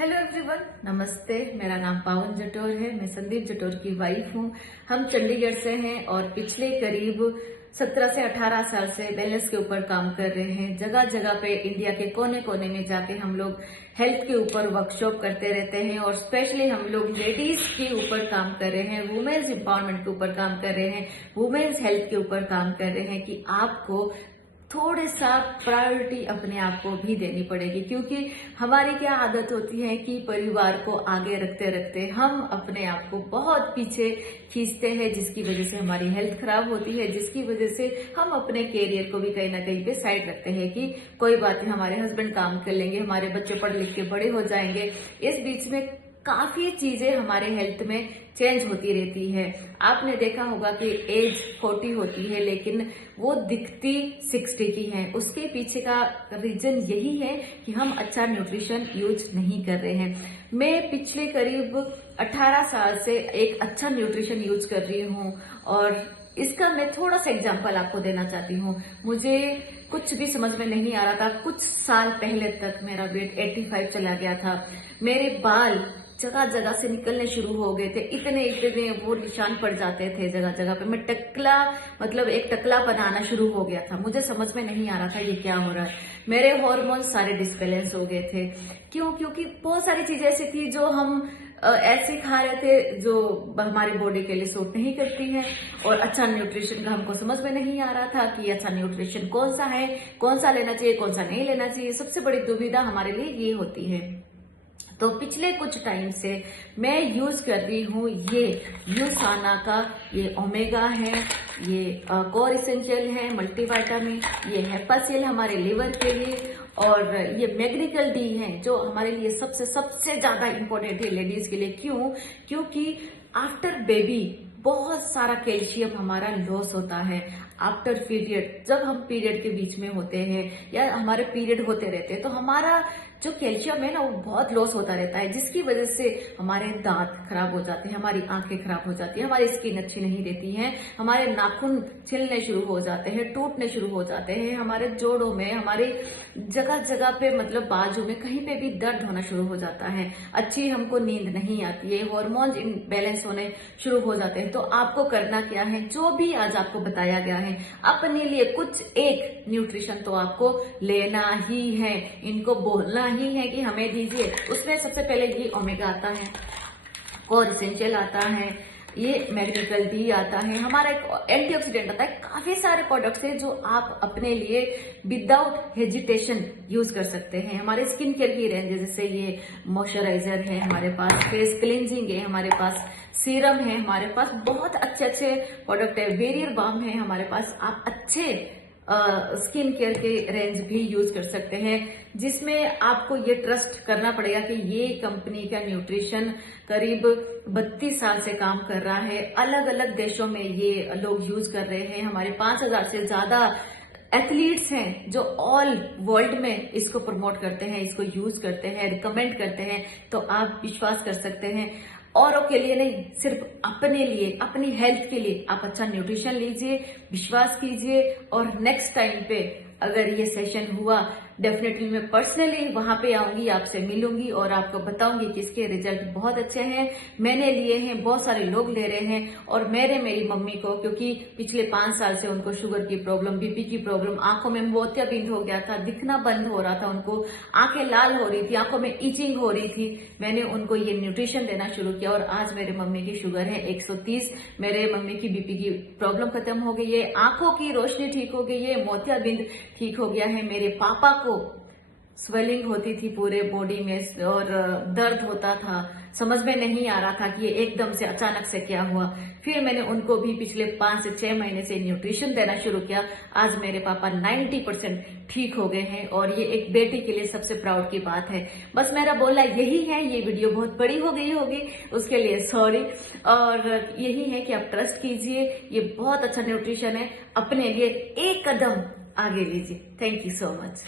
Hello everyone, नमस्ते। मेरा नाम पावन जटोर है। मैं संदीप जटोर की वाइफ हूँ। हम चंडीगढ़ से हैं और पिछले करीब 17 से 18 साल से वेलनेस के ऊपर काम कर रहे हैं। जगह जगह पे इंडिया के कोने कोने में जाके हम लोग हेल्थ के ऊपर वर्कशॉप करते रहते हैं और स्पेशली हम लोग लेडीज के ऊपर काम कर रहे हैं, वुमेन्स एम्पावरमेंट के ऊपर काम कर रहे हैं, वुमेन्स हेल्थ के ऊपर काम कर रहे हैं कि आपको थोड़े सा प्रायोरिटी अपने आप को भी देनी पड़ेगी। क्योंकि हमारी क्या आदत होती है कि परिवार को आगे रखते रखते हम अपने आप को बहुत पीछे खींचते हैं, जिसकी वजह से हमारी हेल्थ खराब होती है, जिसकी वजह से हम अपने कैरियर को भी कहीं ना कहीं पे साइड रखते हैं कि कोई बात नहीं, हमारे हस्बैंड काम कर लेंगे, हमारे बच्चे पढ़ लिख के बड़े हो जाएंगे। इस बीच में काफी चीजें हमारे हेल्थ में चेंज होती रहती है। आपने देखा होगा कि एज 40 होती है लेकिन वो दिखती 60 की है। उसके पीछे का रीजन यही है कि हम अच्छा न्यूट्रिशन यूज नहीं कर रहे हैं। मैं पिछले करीब 18 साल से एक अच्छा न्यूट्रिशन यूज कर रही हूँ और इसका मैं थोड़ा सा एग्जांपल आपको देना चाहती हूँ। मुझे कुछ भी समझ में नहीं आ रहा था। कुछ साल पहले तक मेरा वेट 85 चला गया था। मेरे बाल जगह जगह से निकलने शुरू हो गए थे, इतने इतने वो निशान पड़ जाते थे जगह जगह पे। मैं टकला मतलब एक टकला बनाना शुरू हो गया था। मुझे समझ में नहीं आ रहा था ये क्या हो रहा है। मेरे हार्मोन सारे डिसबैलेंस हो गए थे। क्यों? क्योंकि बहुत सारी चीजें ऐसी थी जो हम ऐसे खा रहे थे जो हमारी बॉडी के लिए सूट नहीं करती है और अच्छा न्यूट्रिशन का हमको समझ में नहीं आ रहा था कि अच्छा न्यूट्रिशन कौन सा है, कौन सा लेना चाहिए, कौन सा नहीं लेना चाहिए। सबसे बड़ी दुविधा हमारे लिए ये होती है। तो पिछले कुछ टाइम से मैं यूज कर रही हूँ ये यूसाना का ये ओमेगा है, ये कोर इसेंशियल है, मल्टीविटामिन, ये हेपासिल हमारे लिवर के लिए, और ये मैग्नीकल डी है जो हमारे लिए सबसे सबसे ज्यादा इंपॉर्टेंट है लेडीज के लिए। क्यों? क्योंकि आफ्टर बेबी बहुत सारा कैल्शियम हमारा लॉस होता है। आफ्टर पीरियड, जब हम पीरियड के बीच में होते हैं या हमारे पीरियड होते रहते हैं तो हमारा जो कैल्शियम है ना वो बहुत लॉस होता रहता है, जिसकी वजह से हमारे दांत खराब हो जाते हैं, हमारी आंखें खराब हो जाती है, हमारी स्किन अच्छी नहीं रहती है, हमारे नाखून छिलने शुरू हो जाते हैं, टूटने शुरू हो जाते हैं, हमारे जोड़ों में, हमारे जगह जगह पे मतलब बाजू में कहीं पे भी दर्द होना शुरू हो जाता है, अच्छी हमको नींद नहीं आती है, हार्मोन इम्बैलेंस होने शुरू हो जाते हैं। तो आपको करना क्या है? जो भी आज आपको बताया गया है अपने लिए कुछ एक न्यूट्रिशन तो आपको लेना ही है, इनको बोलना ही है कि हमें दीजिए। उसमें सबसे पहले ये ओमेगा आता है, कोर एसेंशियल आता है, ये मैग्नीकल डी आता है, हमारा एक एंटीऑक्सीडेंट आता है। काफी सारे प्रोडक्ट्स हैं जो आप अपने लिए विदाउट हेजिटेशन यूज कर सकते हैं। हमारे स्किन केयर की रेंज जैसे ये मॉइस्चराइजर है हमारे पास, फेस क्लींजिंग है हमारे पास, सीरम है हमारे पास, बहुत अच्छे अच्छे प्रोडक्ट है, वेरियर बाम है हमारे पास। आप अच्छे स्किन केयर के रेंज भी यूज कर सकते हैं, जिसमें आपको ये ट्रस्ट करना पड़ेगा कि ये कंपनी का न्यूट्रिशन करीब 32 साल से काम कर रहा है। अलग अलग देशों में ये लोग यूज कर रहे हैं। हमारे 5000 से ज्यादा एथलीट्स हैं जो ऑल वर्ल्ड में इसको प्रमोट करते हैं, इसको यूज करते हैं, रिकमेंड करते हैं। तो आप विश्वास कर सकते हैं, औरों के लिए नहीं, सिर्फ अपने लिए, अपनी हेल्थ के लिए आप अच्छा न्यूट्रिशन लीजिए, विश्वास कीजिए। और नेक्स्ट टाइम पे अगर ये सेशन हुआ डेफिनेटली मैं पर्सनली वहां पे आऊंगी, आपसे मिलूंगी और आपको बताऊंगी कि इसके रिजल्ट बहुत अच्छे हैं। मैंने लिए हैं, बहुत सारे लोग ले रहे हैं, और मेरी मम्मी को, क्योंकि पिछले 5 साल से उनको शुगर की प्रॉब्लम, बीपी की प्रॉब्लम, आंखों में मोतियाबिंद हो गया था, दिखना बंद हो रहा था, उनको आंखें लाल हो रही थी, आंखों में ईचिंग हो रही थी। मैंने उनको ये न्यूट्रिशन देना शुरू किया और आज मेरे मम्मी की शुगर है 130, मेरे मम्मी की बीपी की प्रॉब्लम खत्म हो गई है, आंखों की रोशनी ठीक हो गई है, मोतियाबिंद ठीक हो गया है। मेरे पापा को स्वेलिंग होती थी पूरे बॉडी में और दर्द होता था, समझ में नहीं आ रहा था कि ये एकदम से अचानक से क्या हुआ। फिर मैंने उनको भी पिछले 5 से 6 महीने से न्यूट्रिशन देना शुरू किया। आज मेरे पापा 90% ठीक हो गए हैं और ये एक बेटी के लिए सबसे प्राउड की बात है। बस मेरा बोलना यही है। ये वीडियो बहुत बड़ी हो गई होगी, उसके लिए सॉरी। और यही है कि आप ट्रस्ट कीजिए, ये बहुत अच्छा न्यूट्रिशन है, अपने लिए एक कदम आगे लीजिए। Thank you so much.